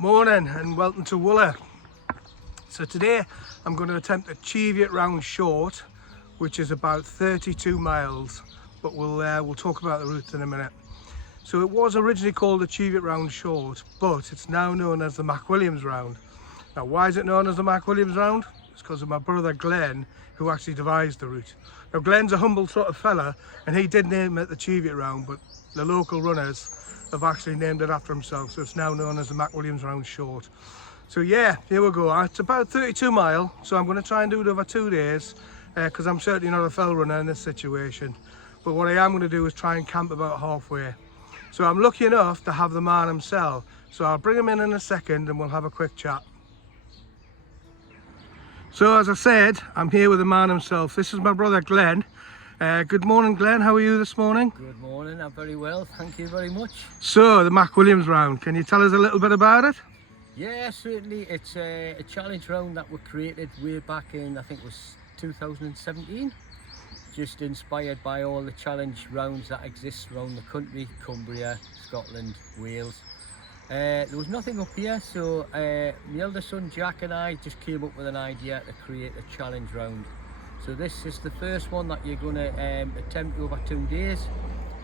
Morning and welcome to Wooler. So today I'm going to attempt a Cheviot Round short, which is about 32 miles, but we'll talk about the route in a minute. So it was originally called the Cheviot Round short, but it's now known as the McWilliams Round. Now why is it known as the McWilliams Round? It's because of my brother Glen, who actually devised the route. Now Glen's a humble sort of fella and he did name it the Cheviot Round, but the local runners have actually named it after himself, so it's now known as the McWilliams Round short. So yeah, here we go. It's about 32 mile, so I'm going to try and do it over 2 days because I'm certainly not a fell runner in this situation. But what I am going to do is try and camp about halfway. So I'm lucky enough to have the man himself, so I'll bring him in a second and we'll have a quick chat. So as I said, I'm here with the man himself. This is my brother Glen. Good morning, Glen. How are you this morning? Good morning. I'm very well. Thank you very much. So the McWilliams Round, can you tell us a little bit about it? Yeah, certainly. It's a challenge round that was created way back in, I think it was 2017. Just inspired by all the challenge rounds that exist around the country, Cumbria, Scotland, Wales. There was nothing up here, so my elder son Jack and I just came up with an idea to create a challenge round. So this is the first one that you're going to attempt over 2 days.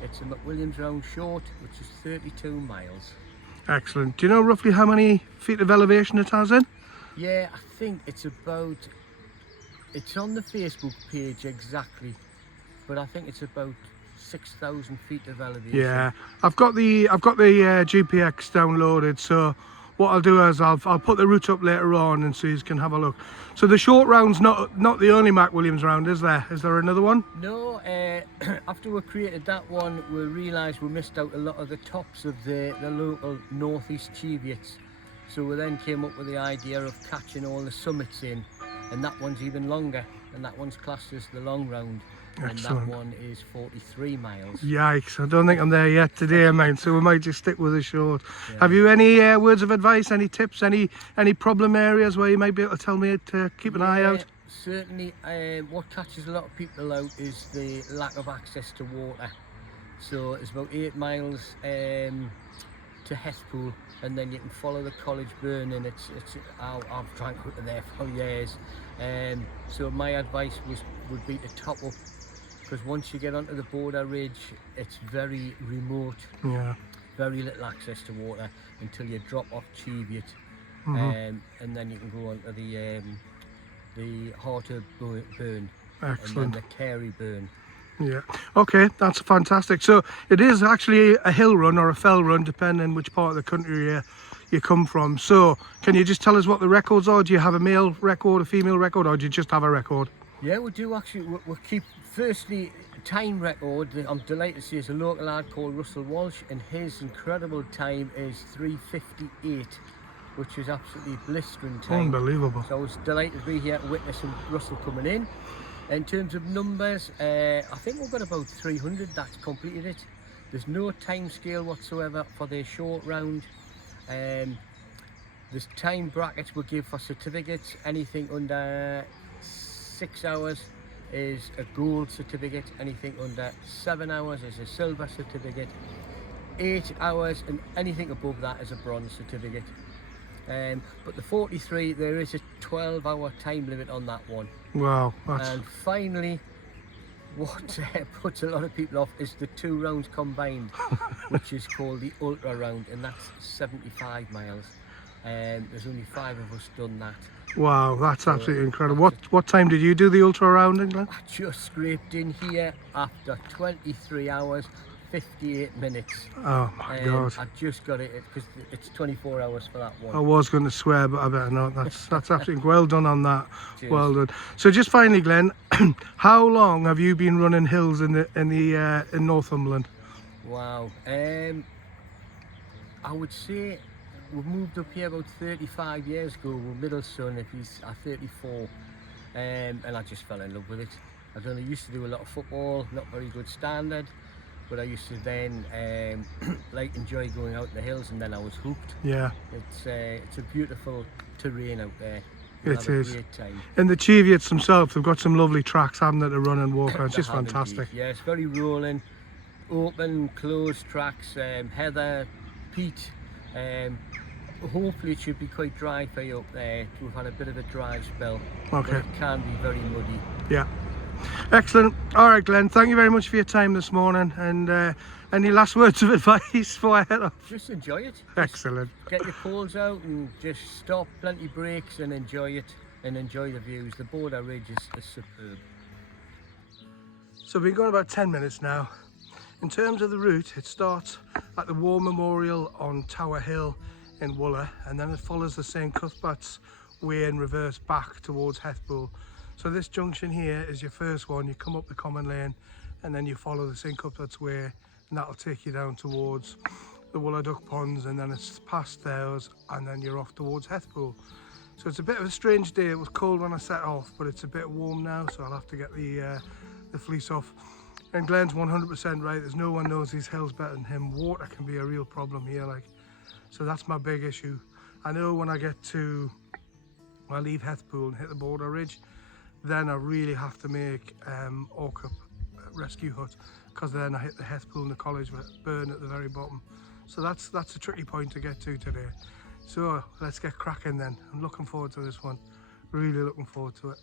It's a McWilliams Round short, which is 32 miles. Excellent. Do you know roughly how many feet of elevation it has in? Yeah, I think it's about, it's on the Facebook page exactly, but I think it's about 6,000 feet of elevation. Yeah, I've got the GPX downloaded, so what I'll do is I'll put the route up later on and so you can have a look. So the short round's not the only McWilliams Round, is there? Is there another one? No, after we created that one, we realised we missed out a lot of the tops of the local northeast Cheviots. So we then came up with the idea of catching all the summits in, and that one's even longer, and that one's classed as the long round. Excellent. And that one is 43 miles. Yikes, I don't think I'm there yet today, mate, so we might just stick with the short. Yeah. Have you any words of advice, any tips, any problem areas where you might be able to tell me to keep an eye out? Certainly, what catches a lot of people out is the lack of access to water. So it's about 8 miles to Hethpool, and then you can follow the College Burn, and I've tried to go there for years. So my advice would be to top up, because once you get onto the border ridge, it's very remote. Yeah. Very little access to water until you drop off Cheviot, Mm-hmm. and then you can go on to the Harter Burn, Excellent. and then the Carey Burn. Yeah, okay, that's fantastic. So it is actually a hill run or a fell run, depending which part of the country you come from. So can you just tell us what the records are? Do you have a male record, a female record, or do you just have a record? Yeah, we do actually. We'll keep, firstly, time record. I'm delighted to say it's a local lad called Russell Walsh, and his incredible time is 3:58, which is absolutely blistering time. Unbelievable. So I was delighted to be here to witness Russell coming in. In terms of numbers, I think we've got about 300 that's completed it. There's no time scale whatsoever for the short round. There's time brackets we give for certificates. Anything under 6 hours is a gold certificate. Anything under 7 hours is a silver certificate. 8 hours and anything above that is a bronze certificate. But the 43, there is a 12-hour time limit on that one. Wow. And finally, what puts a lot of people off is the 2 rounds combined, which is called the Ultra Round, and that's 75 miles. There's only 5 of us done that. Wow, that's absolutely incredible. What time did you do the Ultra Round, England? I just scraped in here after 23 hours, 58 minutes. Oh my God. I just got it, because it's 24 hours for that one. I was going to swear, but I better not. That's absolutely well done on that. Cheers. Well done. So just finally, Glen, how long have you been running hills in Northumberland? Wow. I would say we've moved up here about 35 years ago with middle son, if he's 34, and I just fell in love with it. I only used to do a lot of football, not very good standard, but I used to then enjoy going out in the hills, and then I was hooked. Yeah. It's a beautiful terrain out there. It is. Great time. And the Cheviots themselves, they've got some lovely tracks, haven't they, to run and walk on. It's just Indeed. fantastic. Yeah, it's very rolling, open, closed tracks, heather, peat, hopefully it should be quite dry for you up there. We've had a bit of a dry spell. Okay. But it can be very muddy. Yeah. Excellent. All right, Glenn, thank you very much for your time this morning. And any last words of advice before I head off? Just enjoy it. Excellent. Get your poles out and just stop, plenty breaks, and enjoy it, and enjoy the views. The Border Ridge is superb. So we've been going about 10 minutes now. In terms of the route, it starts at the War Memorial on Tower Hill in Wooler, and then it follows the St Cuthbert's way in reverse back towards Hethpool. So this junction here is your first one. You come up the common lane and then you follow the St Cuthbert's way, and that'll take you down towards the Wooler Duck Ponds, and then it's past those and then you're off towards Hethpool. So it's a bit of a strange day. It was cold when I set off, but it's a bit warm now, so I'll have to get the fleece off. And Glenn's 100% right. There's no one knows these hills better than him. Water can be a real problem here, like, so that's my big issue. I know when I leave Hethpool and hit the Border Ridge, then I really have to make Orcup Rescue Hut, because then I hit the Hethpool and the college burn at the very bottom. So that's a tricky point to get to today. So let's get cracking then. I'm looking forward to this one. Really looking forward to it.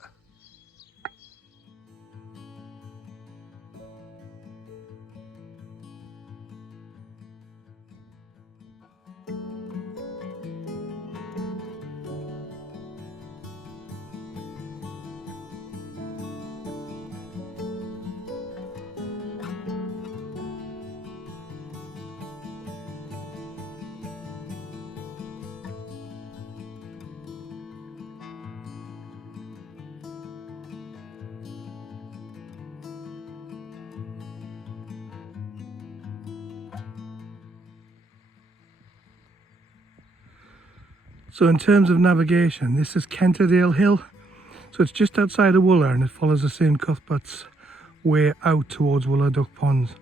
So in terms of navigation, this is Kenterdale Hill. So it's just outside of Wooler, and it follows the St Cuthbert's way out towards Wooler Duck Ponds.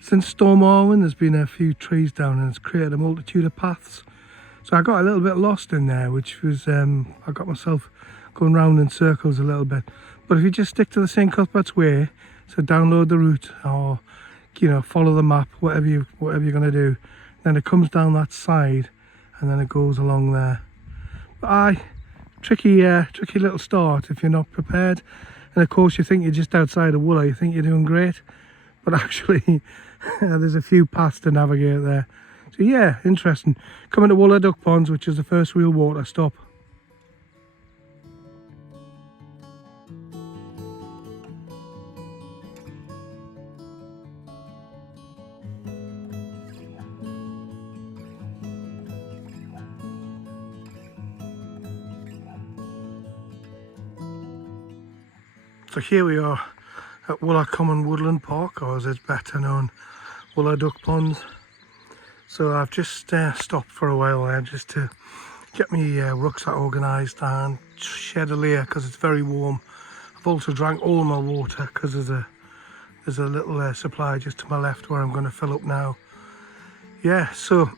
Since Storm Arwen, there's been a few trees down and it's created a multitude of paths. So I got a little bit lost in there, which was, I got myself going round in circles a little bit. But if you just stick to the St Cuthbert's way, so download the route or, you know, follow the map, whatever you're going to do, then it comes down that side and then it goes along there. But tricky little start if you're not prepared. And of course you think you're just outside of Wooler, you think you're doing great, but actually there's a few paths to navigate there. So yeah, interesting. Coming to Wooler Duck Ponds, which is the first real water stop. So here we are at Wooler Common Woodland Park, or as it's better known, Wooler Duck Ponds. So I've just stopped for a while there just to get my rucksack organised and shed a layer because it's very warm. I've also drank all my water because there's a little supply just to my left where I'm going to fill up now. Yeah, so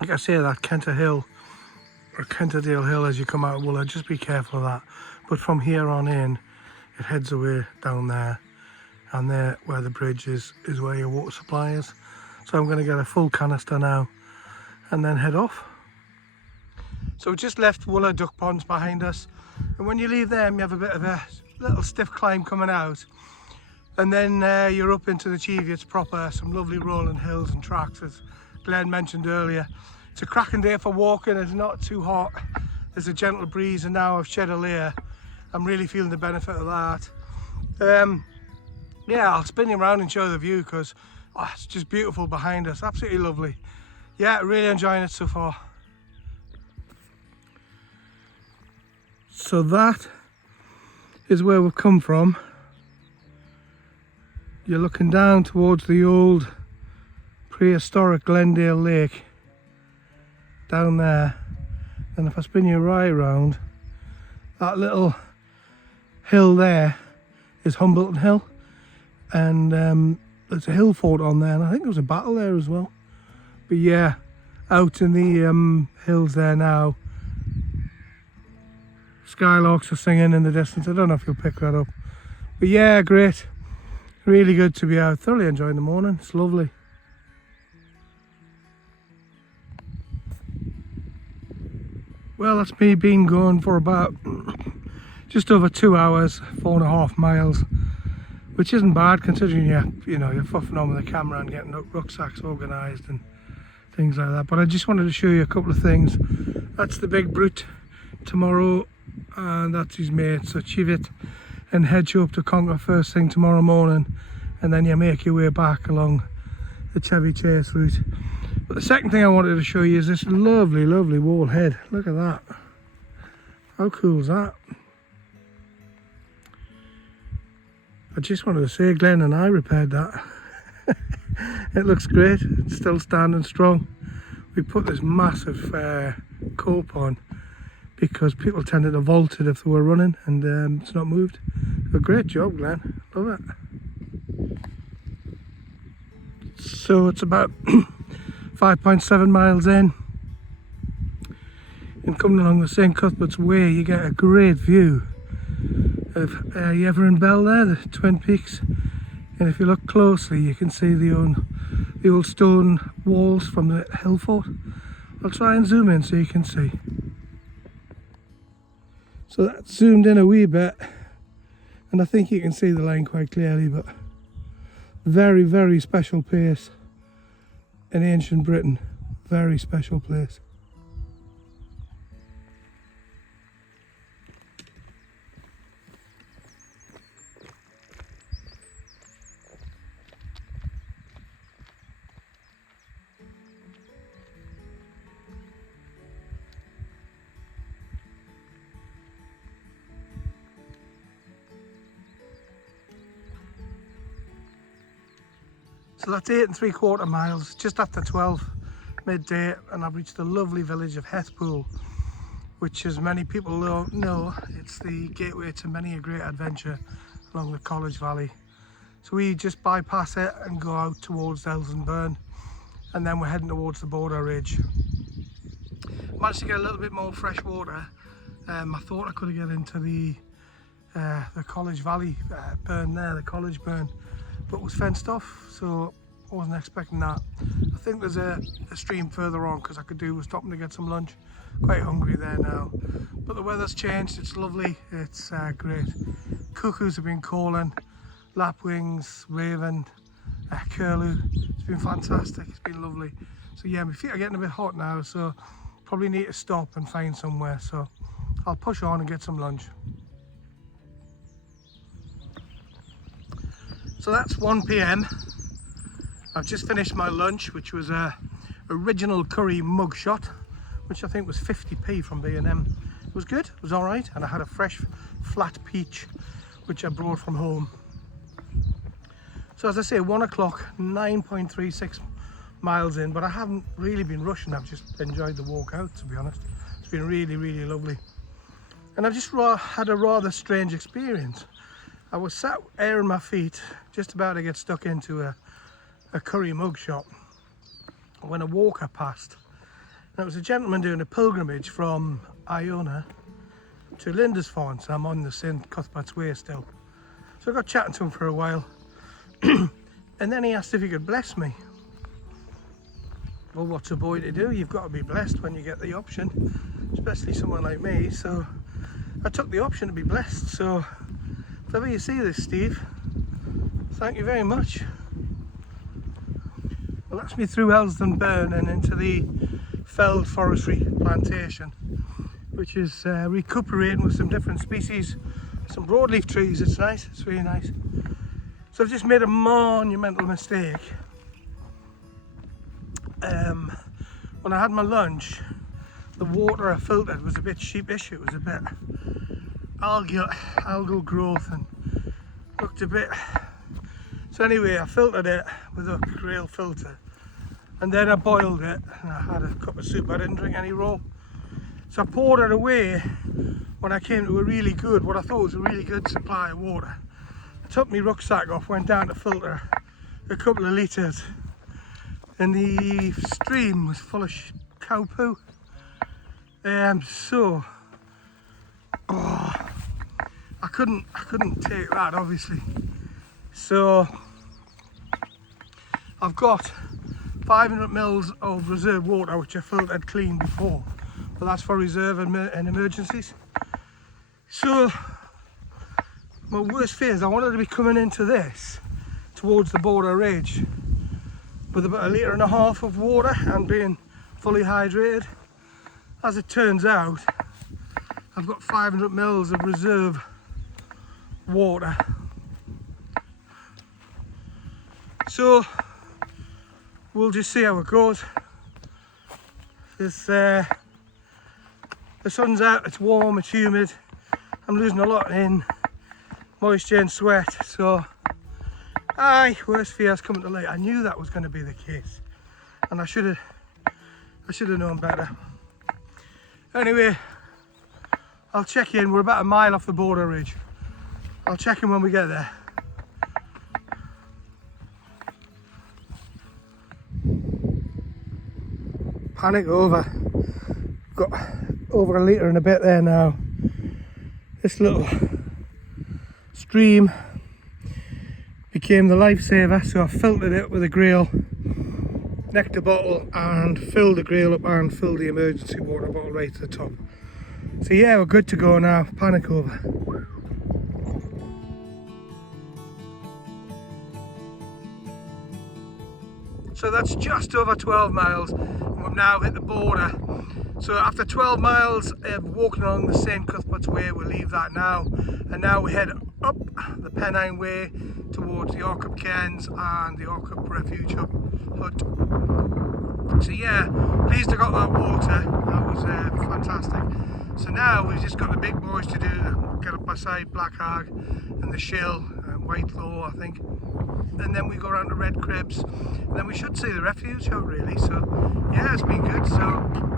like I say, that Kenter Hill or Kenterdale Hill as you come out of Wooler, just be careful of that. But from here on in, it heads away down there, and there where the bridge is where your water supply is. So I'm going to get a full canister now and then head off. So we just left Wooler Duck Ponds behind us, and when you leave them you have a bit of a little stiff climb coming out, and then you're up into the Cheviots proper, some lovely rolling hills and tracks as Glenn mentioned earlier. It's a cracking day for walking, it's not too hot, there's a gentle breeze, and now I've shed a layer. I'm really feeling the benefit of that. Yeah, I'll spin you around and show the view because it's just beautiful behind us, absolutely lovely. Yeah, really enjoying it so far. So that is where we've come from. You're looking down towards the old prehistoric Glendale Lake down there, and if I spin you right around, that little hill there is Humbleton Hill, and there's a hill fort on there, and I think there was a battle there as well. But yeah, out in the hills there now, skylarks are singing in the distance. I don't know if you'll pick that up, but yeah, great, really good to be out. Thoroughly enjoying the morning, it's lovely. well, that's me been going for about just over 2 hours, 4.5 miles, which isn't bad considering you're fuffing on with the camera and getting rucksacks organised and things like that. But I just wanted to show you a couple of things. That's the big brute tomorrow, and that's his mate, so Cheviot and head you up to Conquer first thing tomorrow morning, and then you make your way back along the Cheviot Chase route. But the second thing I wanted to show you is this lovely, lovely wall head. Look at that. How cool is that? I just wanted to say Glen and I repaired that. It looks great. It's still standing strong. We put this massive cope on because people tended to vault it if they were running, and it's not moved. So great job, Glen. Love it. So it's about 5.7 miles in, and coming along the St Cuthbert's Way, you get a great view of Yever and Bell there, the Twin Peaks. And if you look closely, you can see the old stone walls from the hill fort. I'll try and zoom in so you can see. So that's zoomed in a wee bit, and I think you can see the line quite clearly, but very, very special place in ancient Britain. Very special place. So that's 8.75 miles, just after 12 midday, and I've reached the lovely village of Hethpool, which, as many people know, it's the gateway to many a great adventure along the College Valley. So we just bypass it and go out towards Elsenburn, and then we're heading towards the border ridge. Managed to get a little bit more fresh water. I thought I could get into the College Valley burn there, the college burn, but was fenced off, so I wasn't expecting that. I think there's a stream further on, because I could do with stopping to get some lunch. Quite hungry there now, but the weather's changed. It's lovely, it's great. Cuckoos have been calling, lapwings, raven, curlew. It's been fantastic, it's been lovely. So yeah, my feet are getting a bit hot now, so probably need to stop and find somewhere, so I'll push on and get some lunch. So that's 1 PM. I've just finished my lunch, which was a original curry mug shot, which I think was 50p from B&M. It was good, it was all right, and I had a fresh flat peach, which I brought from home. So as I say, 1 o'clock, 9.36 miles in, but I haven't really been rushing. I've just enjoyed the walk out, to be honest. It's been really, really lovely. And I've just had a rather strange experience. I was sat airing my feet, just about to get stuck into a curry mug shop, when a walker passed. And it was a gentleman doing a pilgrimage from Iona to Lindisfarne, so I'm on the St Cuthbert's Way still. So I got chatting to him for a while, and then he asked if he could bless me. Well, what's a boy to do? You've got to be blessed when you get the option, especially someone like me. So I took the option to be blessed. So if ever you see this, Steve, thank you very much. Well, that's me through Elsenburn and into the felled forestry plantation, which is recuperating with some different species, some broadleaf trees. It's nice, it's really nice. So I've just made a monumental mistake. When I had my lunch, the water I filtered was a bit sheepish. It was a bit algal growth and looked a bit. So anyway, I filtered it with a real filter, and then I boiled it, and I had a cup of soup. I didn't drink any raw, so I poured it away when I came to what I thought was a really good supply of water. I took my rucksack off, went down to filter a couple of litres, and the stream was full of cow poo. So I couldn't take that, obviously. So I've got 500 mils of reserve water, which I filtered clean before, but that's for reserve and emergencies. So my worst fear is I wanted to be coming into this towards the border ridge with about 1.5 litres of water and being fully hydrated. As it turns out, I've got 500 mils of reserve water. So we'll just see how it goes. The sun's out, it's warm, it's humid. I'm losing a lot in moisture and sweat, so worst fears coming to light. I knew that was going to be the case, and I should have known better. Anyway, I'll check in. We're about a mile off the border ridge. I'll check in when we get there. Panic over. Got over 1 litre and a bit there now. This little stream became the lifesaver, so I filtered it with a grill, necked a bottle and filled the grill up and filled the emergency water bottle right to the top. So yeah, we're good to go now. Panic over. So that's just over 12 miles and we've now hit the border. So after 12 miles of walking along the St Cuthbert's Way, we'll leave that now, and now we head up the Pennine Way towards the Orcup Cairns and the Orcup Refuge Hut. So yeah, pleased I got that water. That was fantastic. So now we've just got the big boys to do, get up beside Black Hag and the Shill, Whitelaw I think, and then we go around to Red Cribs, and then we should see the refuge hut really. So yeah, it's been good. So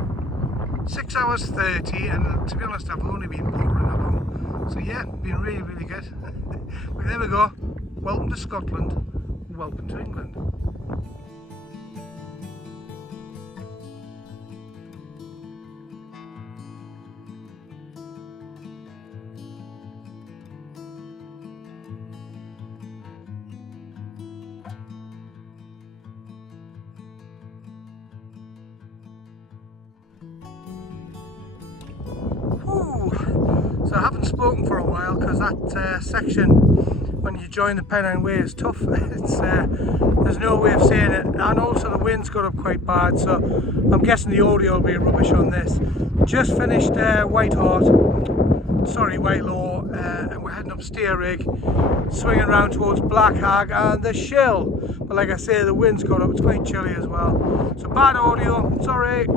6 hours 30, and to be honest I've only been bunkering that long. So yeah, been really, really good. But there we go. Welcome to Scotland, welcome to England. So I haven't spoken for a while because that section when you join the Pennine Way is tough. It's there's no way of saying it, and also the wind's got up quite bad, so I'm guessing the audio will be rubbish on this. Just finished Whitelaw, and we're heading up Steerrig, swinging around towards Black Hag and the Shill. But like I say, the wind's got up, it's quite chilly as well. So bad audio, sorry.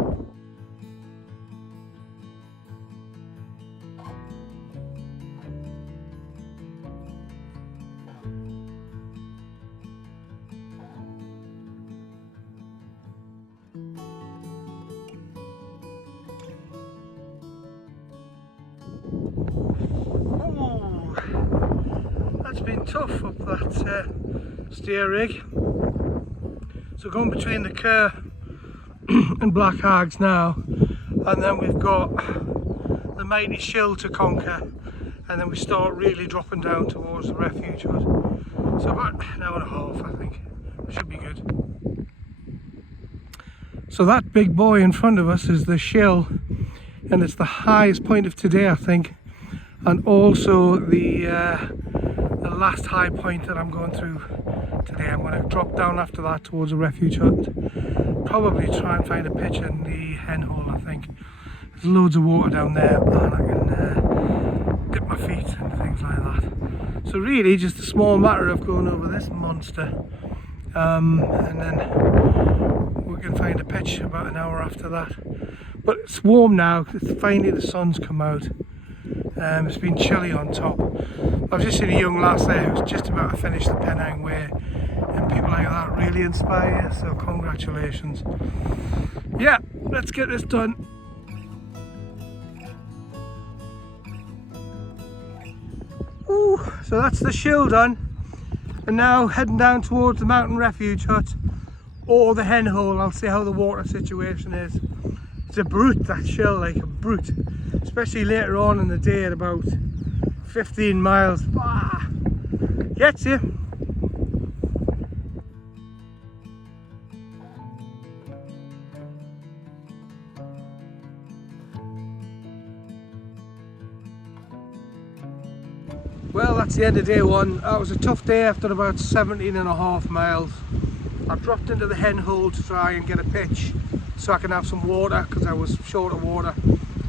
That's been tough up that Steerrig. So going between the Kerr and Black Hags now, and then we've got the mighty Shill to conquer, and then we start really dropping down towards the refuge hut. So about an hour and a half I think, should be good. So that big boy in front of us is the Shill, and it's the highest point of today I think, and also the last high point that I'm going through today. I'm going to drop down after that towards the refuge hut, probably try and find a pitch in the hen hole. I think there's loads of water down there and I can dip my feet and things like that. So really just a small matter of going over this monster, and then we can find a pitch about an hour after that. But it's warm now, finally the sun's come out. It's been chilly on top. I've just seen a young lass there who's just about to finish the Pennine Way, and people like that really inspire you, so congratulations. Yeah, let's get this done. Ooh, so that's the Shill done, and now heading down towards the mountain refuge hut or the hen hole. I'll see how the water situation is. It's a brute, that Shill, like a brute, especially later on in the day at about 15 miles. Ah, gets you. the end of day one. That was a tough day after about 17.5 miles. I dropped into the hen hole to try and get a pitch so I can have some water because I was short of water.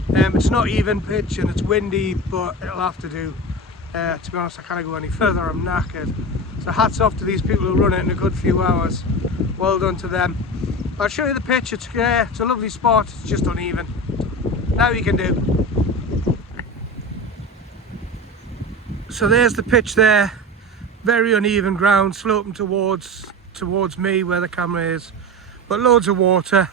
It's not even pitch and it's windy, but it'll have to do. To be honest, I can't go any further, I'm knackered. So hats off to these people who run it in a good few hours. Well done to them. I'll show you the pitch. It's a lovely spot, it's just uneven. Now you can do. So there's the pitch there. Very uneven ground, sloping towards me where the camera is. But loads of water.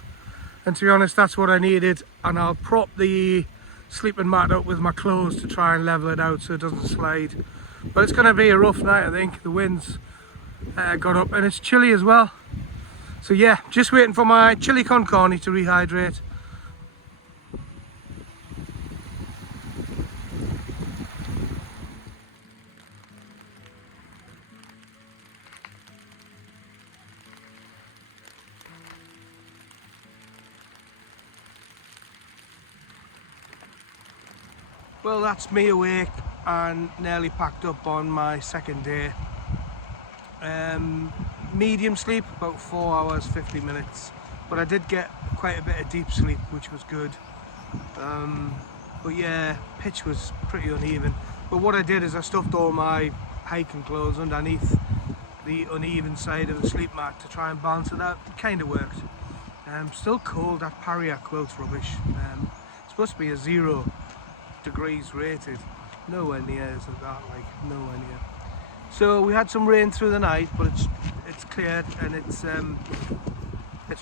And to be honest, that's what I needed. And I'll prop the sleeping mat up with my clothes to try and level it out so it doesn't slide. But it's going to be a rough night, I think. The winds got up and it's chilly as well. So yeah, just waiting for my chili con carne to rehydrate. Well, that's me awake and nearly packed up on my second day. Medium sleep, about 4 hours 50 minutes, but I did get quite a bit of deep sleep, which was good. But yeah, pitch was pretty uneven. But what I did is I stuffed all my hiking clothes underneath the uneven side of the sleep mat to try and balance it out. It kind of worked. Still cold. That Parrier quilt's rubbish. It's supposed to be a 0 degrees rated. Nowhere near is it that, like nowhere near. So we had some rain through the night, but it's cleared and it's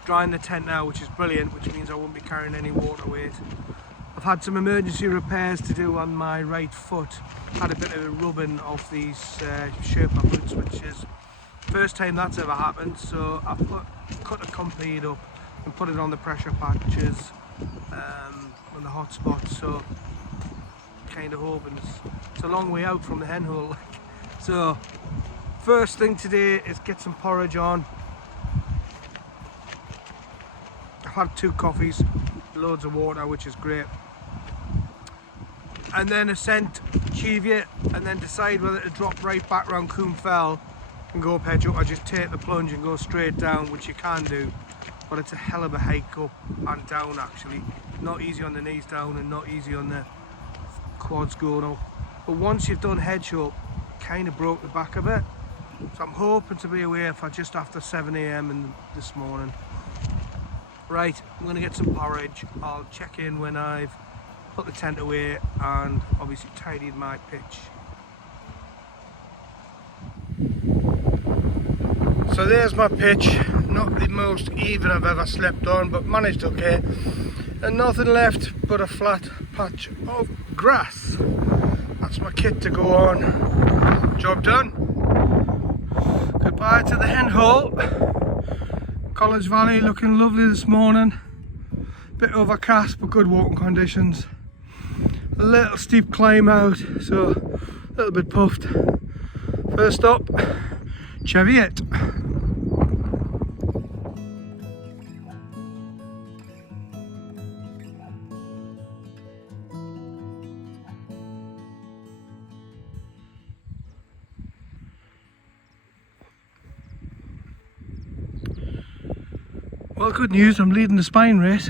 drying the tent now, which is brilliant, which means I won't be carrying any water weight. I've had some emergency repairs to do on my right foot. Had a bit of a rubbing off these Sherpa boots, which is the first time that's ever happened. So I cut a Compeed up and put it on the pressure patches on the hot spots. So kind of hoping it's a long way out from the hen hole. So first thing today is get some porridge on. I've had 2 coffees, loads of water, which is great. And then ascent Cheviot and then decide whether to drop right back round Coombe Fell and go up edge up. I just take the plunge and go straight down, which you can do, but it's a hell of a hike up and down actually. Not easy on the knees down and not easy on the quads going up. But once you've done hedge up, kind of broke the back of it. So I'm hoping to be away for just after 7 AM this morning. Right, I'm going to get some porridge. I'll check in when I've put the tent away and obviously tidied my pitch. So there's my pitch. Not the most even I've ever slept on, but managed okay. And nothing left but a flat patch of grass. That's my kit to go on. Job done. Goodbye to the hen hole. College Valley looking lovely this morning. Bit overcast but good walking conditions. A little steep climb out, so a little bit puffed. First up, Cheviot. Well, good news, I'm leading the spine race.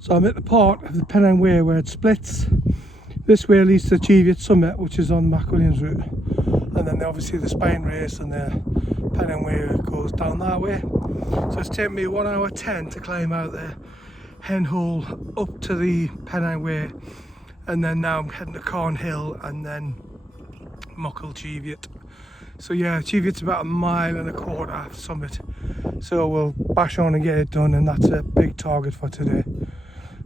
So I'm at the part of the Pennine Way where it splits. This way leads to Cheviot Summit, which is on the McWilliams route. And then obviously the spine race and the Pennine Way goes down that way. So it's taken me 1 hour 10 to climb out the hen hole up to the Pennine Way. And then now I'm heading to Corn Hill and then Muckle Cheviot. So yeah, Cheviot's about 1.25 miles summit. So we'll bash on and get it done, and that's a big target for today.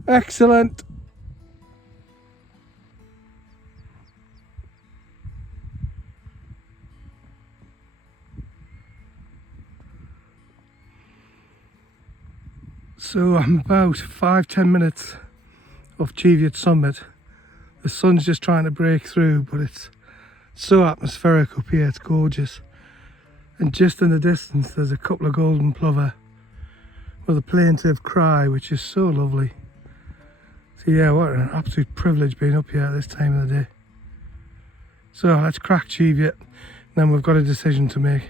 Excellent. So I'm about 5-10 minutes of Cheviot summit. The sun's just trying to break through, but it's so atmospheric up here, it's gorgeous. And just in the distance there's a couple of golden plover with a plaintive cry, which is so lovely. So yeah, what an absolute privilege being up here at this time of the day. So let's crack Cheviot, and then we've got a decision to make.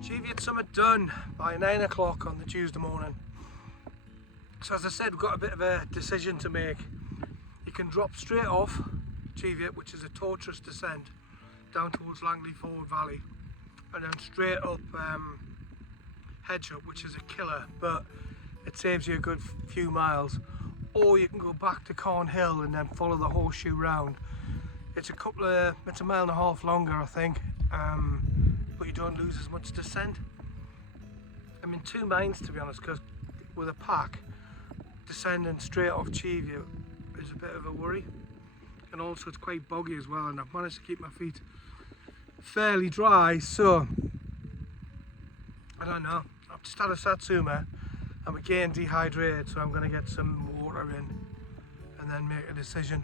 Cheviot summit done by 9 o'clock on the Tuesday morning. So as I said, we've got a bit of a decision to make. You can drop straight off Cheviot, which is a tortuous descent down towards Langley Forward Valley, and then straight up Hedgehop, which is a killer, but it saves you a good few miles. Or you can go back to Cornhill and then follow the horseshoe round. It's a mile and a half longer, I think, but you don't lose as much descent. I'm in two minds, to be honest, because with a pack, descending straight off Cheviot is a bit of a worry, and also it's quite boggy as well, and I've managed to keep my feet fairly dry, so I don't know. I've just had a satsuma. I'm again dehydrated, so I'm going to get some water in and then make a decision.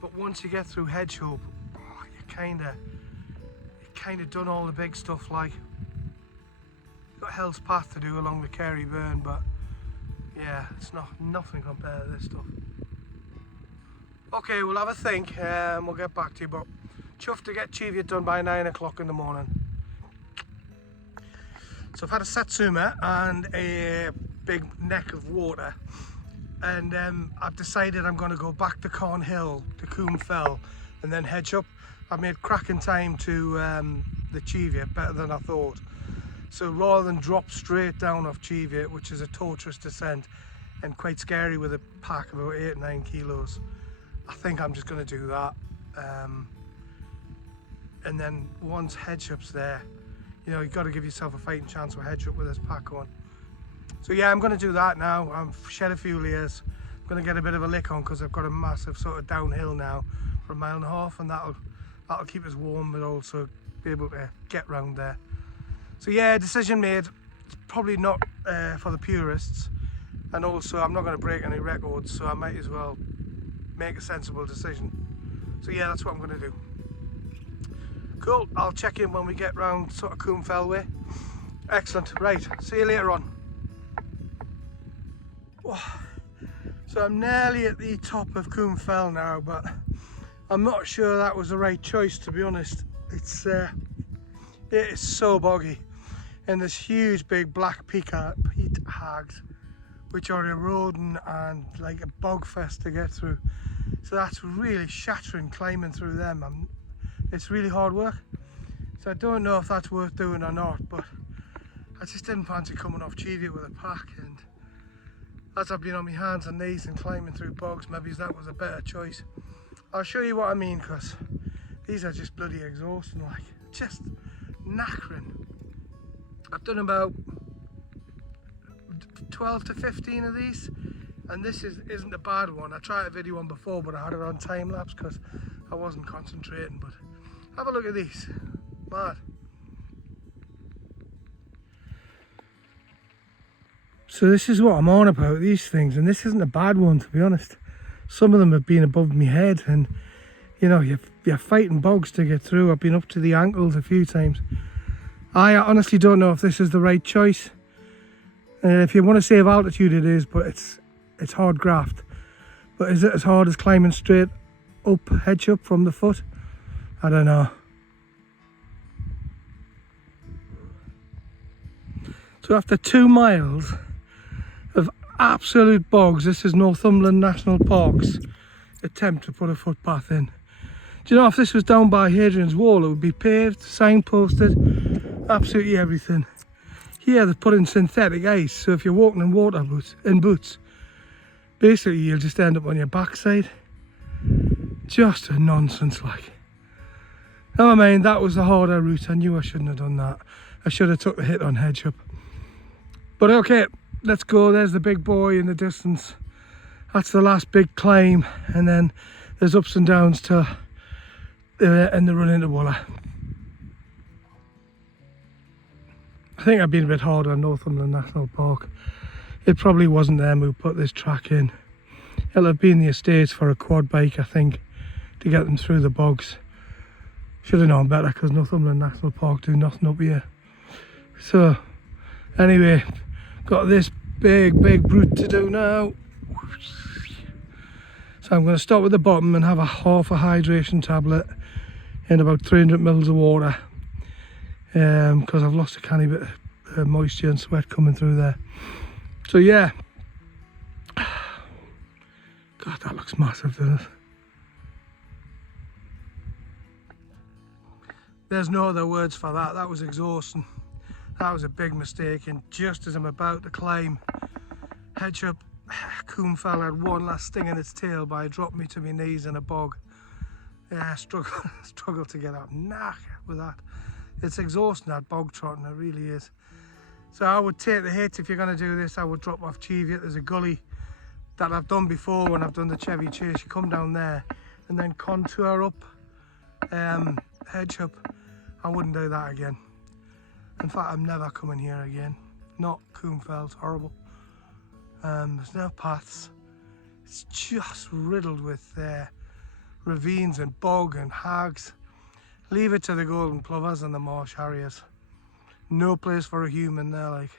But once you get through Hedgehop, you kind of done all the big stuff. Like, you've got Hell's Path to do along the Kerry Burn, but yeah, it's nothing compared to this stuff. Okay, we'll have a think and we'll get back to you, but chuffed to get Cheviot done by 9 o'clock in the morning. So I've had a satsuma and a big neck of water, and I've decided I'm going to go back to Cornhill to Coombe Fell and then Hedgehop. I've made cracking time to the Cheviot, better than I thought. So rather than drop straight down off Cheviot, which is a tortuous descent and quite scary with a pack of about 8-9 kilos, I think I'm just going to do that. And then once Hedgehop's there, you know, you've got to give yourself a fighting chance with Hedgehop with his pack on. So yeah, I'm going to do that now. I've shed a few layers. I'm going to get a bit of a lick on because I've got a massive sort of downhill now for a mile and a half, and that'll keep us warm, but also be able to get round there. So yeah, decision made. It's probably not for the purists, and also I'm not going to break any records, so I might as well make a sensible decision. So yeah, that's what I'm going to do. Cool, I'll check in when we get round sort of Coombe Fell way. Excellent, right, see you later on. So I'm nearly at the top of Coombe Fell now, but I'm not sure that was the right choice, to be honest. It is so boggy, and there's huge big black peat hags which are eroding and like a bog fest to get through. So that's really shattering climbing through them. It's really hard work, so I don't know if that's worth doing or not, but I just didn't fancy coming off Cheviot with a pack, and as I've been on my hands and knees and climbing through bogs, maybe that was a better choice. I'll show you what I mean, because these are just bloody exhausting, like, just knackering. I've done about 12 to 15 of these, and this isn't a bad one. I tried a video one before, but I had it on time lapse because I wasn't concentrating. But have a look at these, mad. So this is what I'm on about, these things, and this isn't a bad one, to be honest. Some of them have been above my head, and you know, you're fighting bogs to get through. I've been up to the ankles a few times. I honestly don't know if this is the right choice. If you want to save altitude, it is, but it's hard graft. But is it as hard as climbing straight up Hedgehop from the foot? I don't know. So after 2 miles of absolute bogs, this is Northumberland National Park's attempt to put a footpath in. Do you know, if this was down by Hadrian's Wall, it would be paved, signposted, absolutely everything. Here they've put in synthetic ice, so if you're walking in boots, basically you'll just end up on your backside. Just a nonsense, like. Never mind, that was the harder route. I knew I shouldn't have done that. I should have took the hit on Hedgehop. But okay, let's go. There's the big boy in the distance. That's the last big climb, and then there's ups and downs to and the run into Wooler. I think I've been a bit hard on Northumberland National Park. It probably wasn't them who put this track in. It'll have been the estates for a quad bike, I think, to get them through the bogs. Should have known better, because Northumberland National Park do nothing up here. So anyway, got this big route to do now. So I'm going to start with the bottom and have a half a hydration tablet and about 300 mils of water, because I've lost a canny bit of moisture and sweat coming through there. So yeah, God, that looks massive, doesn't it? There's no other words for that. That was exhausting. That was a big mistake, and just as I'm about to climb, Hedgehop Coomfell had one last sting in its tail by dropping me to my knees in a bog. Yeah, struggled to get up. Nah, with that. It's exhausting, that bog trotting, it really is. So I would take the hit. If you're going to do this, I would drop off Cheviot. There's a gully that I've done before when I've done the Cheviot Chase. You come down there and then contour up Hedgehop. I wouldn't do that again. In fact, I'm never coming here again. Not Coomfell, it's horrible. There's no paths. It's just riddled with ravines and bog and hags. Leave it to the golden plovers and the marsh harriers. No place for a human there, like.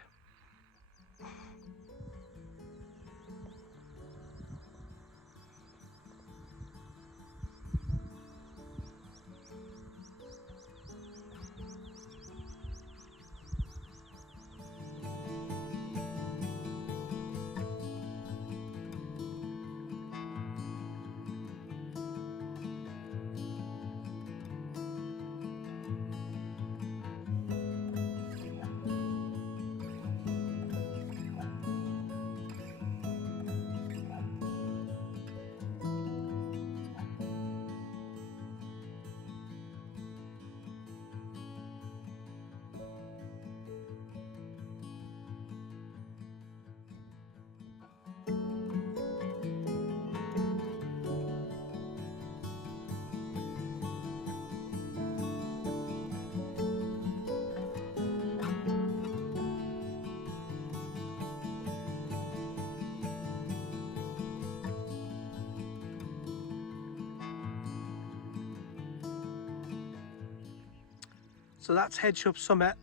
So that's Hedgehop Summit,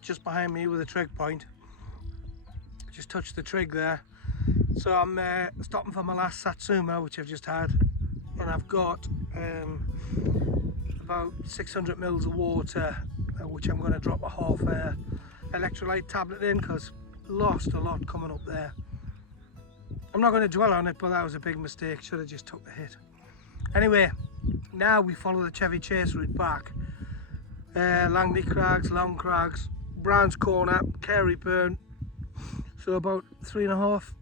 just behind me with a trig point. Just touched the trig there. So I'm stopping for my last Satsuma, which I've just had, and I've got about 600 mils of water, which I'm going to drop a half electrolyte tablet in, because lost a lot coming up there. I'm not going to dwell on it, but that was a big mistake. Should have just took the hit. Anyway, now we follow the Cheviot Chase route back. Langley Crags, Long Crags, Brown's Corner, Carey Burn. So about 3.5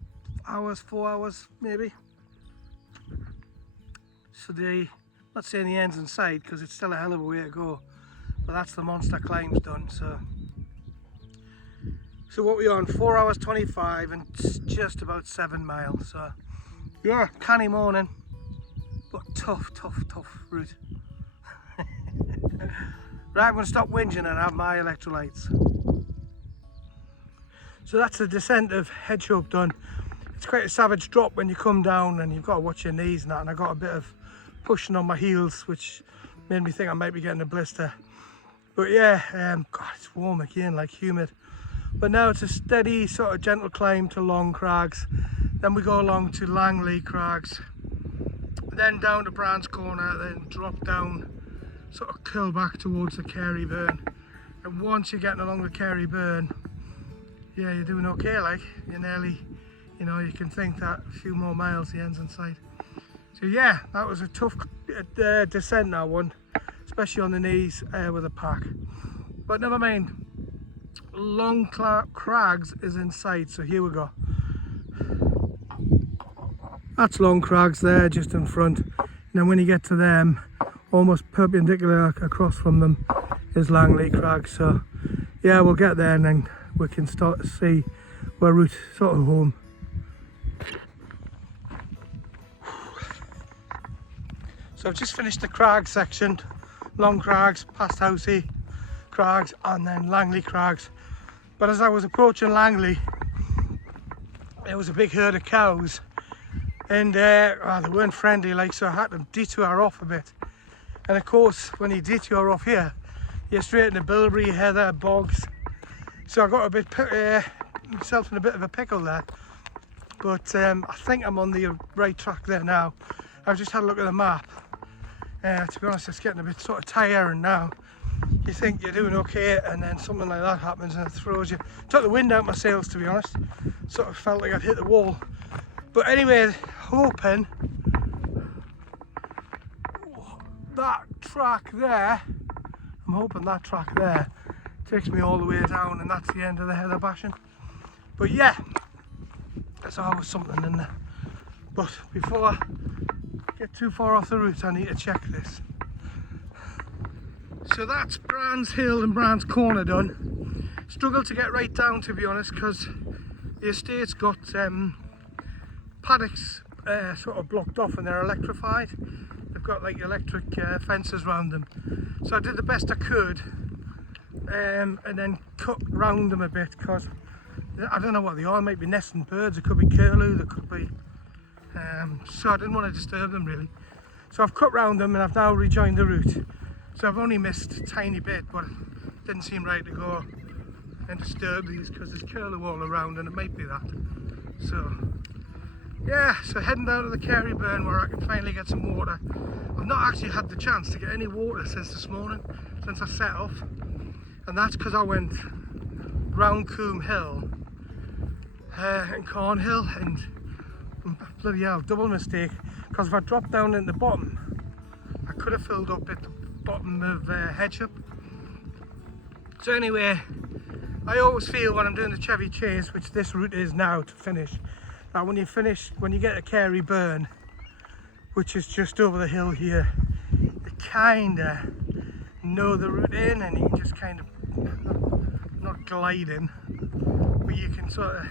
hours, 4 hours maybe. So not saying the end's in sight, because it's still a hell of a way to go, but that's the monster climb's done. So what we're on, 4 hours 25 and just about 7 miles. So yeah, canny morning, but tough route. Right, I'm going to stop whinging and have my electrolytes. So that's the descent of Hedgehop done. It's quite a savage drop when you come down, and you've got to watch your knees and that, and I got a bit of pushing on my heels, which made me think I might be getting a blister. But yeah, God, it's warm again, like humid. But now it's a steady sort of gentle climb to Long Crags. Then we go along to Langley Crags, then down to Brown's Corner, then drop down, sort of curl back towards the Carey Burn. And once you're getting along the Carey Burn, yeah, you're doing okay, like, you're nearly, you know, you can think that a few more miles, the end's in sight. So yeah, that was a tough descent, that one, especially on the knees with a pack. But never mind, Long Crags is in sight, so here we go. That's Long Crags there, just in front. And then when you get to them, almost perpendicular across from them is Langley Crags. So yeah, we'll get there and then we can start to see where route sort of home. So I've just finished the crag section, Long Crags, past Housey Crags and then Langley Crags. But as I was approaching Langley, there was a big herd of cows and they weren't friendly, like, so I had to detour off a bit. And of course, when you detour off here, you're straight into bilberry, heather, bogs. So I got a bit myself in a bit of a pickle there. But I think I'm on the right track there now. I've just had a look at the map. To be honest, it's getting a bit sort of tiring now. You think you're doing okay, and then something like that happens and it throws you. Took the wind out my sails, to be honest. Sort of felt like I'd hit the wall. But anyway, hoping that track there, I'm hoping that track there takes me all the way down, and that's the end of the heather bashing. But yeah, there's always something in there. But before I get too far off the route, I need to check this. So that's Brands Hill and Brands Corner done. Struggled to get right down, to be honest, because the estate's got paddocks sort of blocked off and they're electrified. They've got like electric fences around them. So I did the best I could and then cut round them a bit, because I don't know what they are. It might be nesting birds, it could be curlew, there could be... so I didn't want to disturb them really. So I've cut round them and I've now rejoined the route. So I've only missed a tiny bit, but it didn't seem right to go and disturb these because there's curlew all around and it might be that. So yeah, so heading down to the Carey Burn where I can finally get some water. I've not actually had the chance to get any water since this morning, since I set off. And that's because I went round Coombe Hill and Cornhill, and bloody hell, double mistake, because if I dropped down in the bottom I could have filled up at the bottom of Headship. So anyway, I always feel when I'm doing the Cheviot Chase, which this route is now to finish, that when you get to Carey Burn, which is just over the hill here, you kinda know the route in, and you can just kind of not glide in, but you can sort of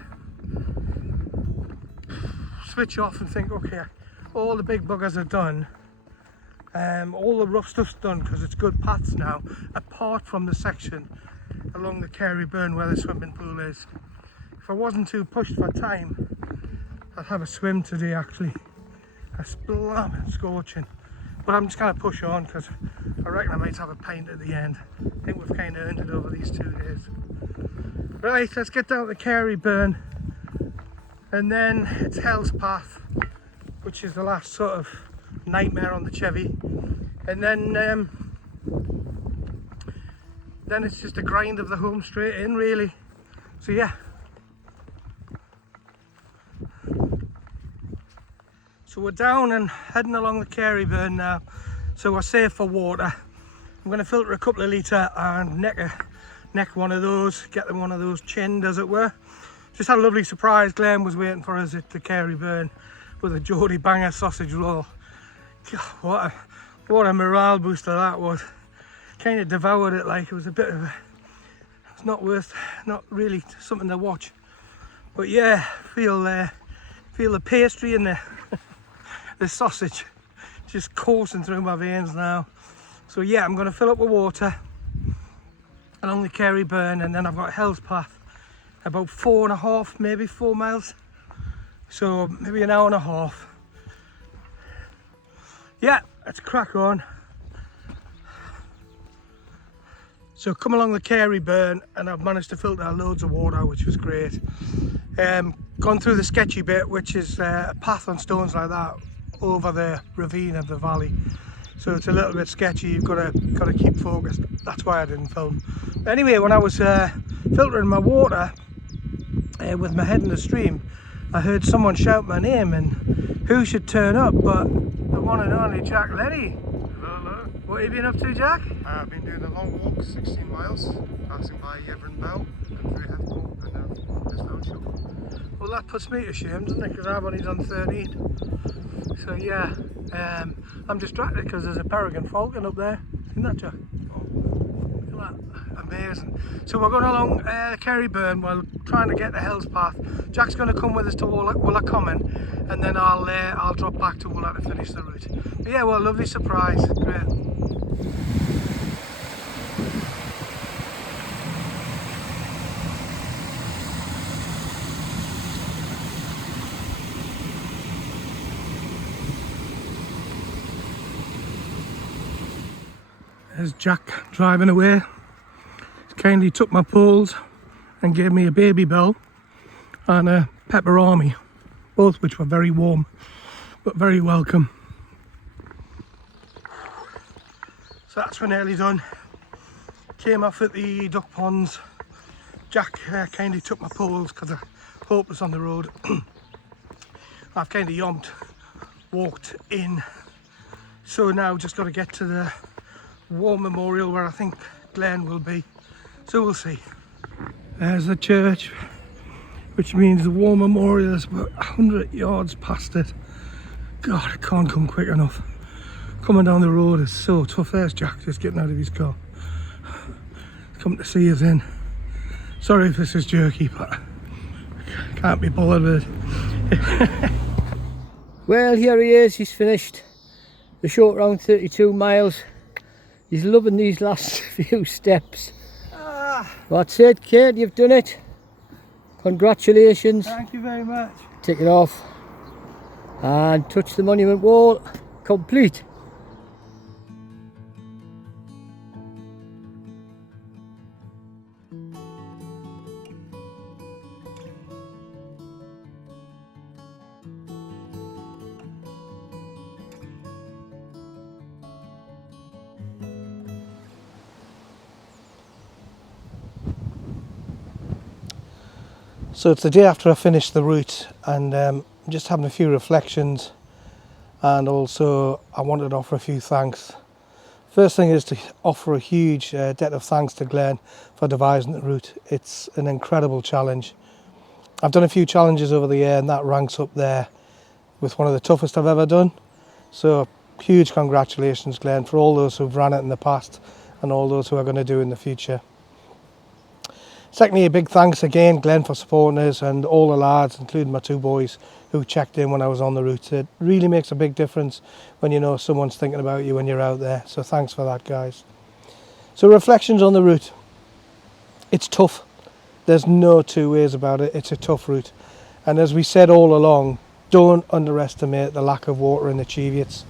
switch off and think, okay, all the big buggers are done, all the rough stuff's done because it's good paths now, apart from the section along the Carey Burn where the swimming pool is. If I wasn't too pushed for time, I'd have a swim today actually. It's blammin' scorching, but I'm just going to push on because I reckon I might have a pint at the end. I think we've kind of earned it over these 2 days. Right, let's get down to Carey Burn, and then it's Hell's Path, which is the last sort of nightmare on the Chevy, and then it's just a grind of the home straight in really. So yeah. So we're down and heading along the Carey Burn now, so we're safe for water. I'm going to filter a couple of litre and neck one of those, get them one of those chinned as it were. Just had a lovely surprise. Glen was waiting for us at the Carey Burn with a Geordie banger sausage roll. God, what a morale booster that was. Kind of devoured it, like it was a bit of a, it's not really something to watch. But yeah, feel the pastry and the sausage just coursing through my veins now. So yeah, I'm going to fill up with water along the Carey Burn, and then I've got Hell's Path, about 4.5, maybe 4 miles. So maybe an hour and a half. Yeah, let's crack on. So come along the Carey Burn and I've managed to filter loads of water, which was great. Gone through the sketchy bit, which is a path on stones like that over the ravine of the valley. So it's a little bit sketchy, you've got to keep focused. That's why I didn't film. Anyway, when I was filtering my water with my head in the stream, I heard someone shout my name and who should turn up but the one and only Jack Lenny. Hello. What have you been up to, Jack? I've been doing a long walk, 16 miles, passing by Everingham Bell and through Heathcote and now just found Shore. Well, that puts me to shame, doesn't it? Because I've only done 13. So yeah, I'm distracted because there's a peregrine falcon up there. Isn't that, Jack? Look at that. amazing. So we're going along Kerryburn while trying to get the hills path. Jack's going to come with us to Wooler Common, and then I'll drop back to Wooler to finish the route. But yeah, well, lovely surprise, great. There's Jack driving away. He's kindly took my poles and gave me a baby bell and a pepperami, both which were very warm but very welcome. So that's we're nearly done. Came off at the duck ponds. Jack kindly took my poles because I hope it was on the road. I've kind of yomped, walked in. So now just got to get to the War Memorial where I think Glen will be, so we'll see. There's the church, which means the War Memorial is about 100 yards past it. God, I can't come quick enough. Coming down the road is so tough. There's Jack just getting out of his car. He's come to see us in. Sorry if this is jerky, but I can't be bothered with it. Well, here he is, he's finished the short round, 32 miles. He's loving these last few steps. That's it, Kate, you've done it. Congratulations. Thank you very much. Take it off and touch the monument wall. Complete. So it's the day after I finished the route, and just having a few reflections, and also I wanted to offer a few thanks. First thing is to offer a huge debt of thanks to Glen for devising the route. It's an incredible challenge. I've done a few challenges over the year and that ranks up there with one of the toughest I've ever done. So huge congratulations, Glen, for all those who've ran it in the past and all those who are going to do in the future. Secondly, a big thanks again, Glen, for supporting us, and all the lads, including my two boys, who checked in when I was on the route. It really makes a big difference when you know someone's thinking about you when you're out there. So thanks for that, guys. So reflections on the route. It's tough. There's no two ways about it. It's a tough route. And as we said all along, don't underestimate the lack of water in the Cheviots.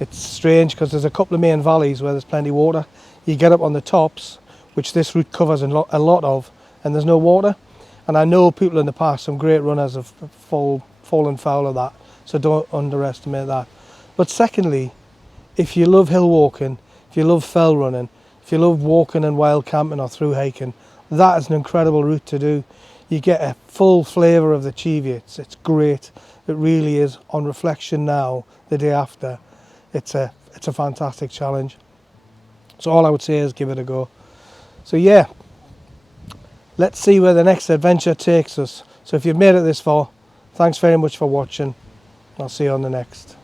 It's strange because there's a couple of main valleys where there's plenty of water. You get up on the tops, which this route covers a lot of, and there's no water. And I know people in the past, some great runners, have fallen foul of that, so don't underestimate that. But secondly, if you love hill walking, if you love fell running, if you love walking and wild camping or through hiking, that is an incredible route to do. You get a full flavour of the Cheviots. It's great. It really is. On reflection now, the day after, it's a fantastic challenge. So all I would say is give it a go. So yeah, let's see where the next adventure takes us. So if you've made it this far, thanks very much for watching. I'll see you on the next.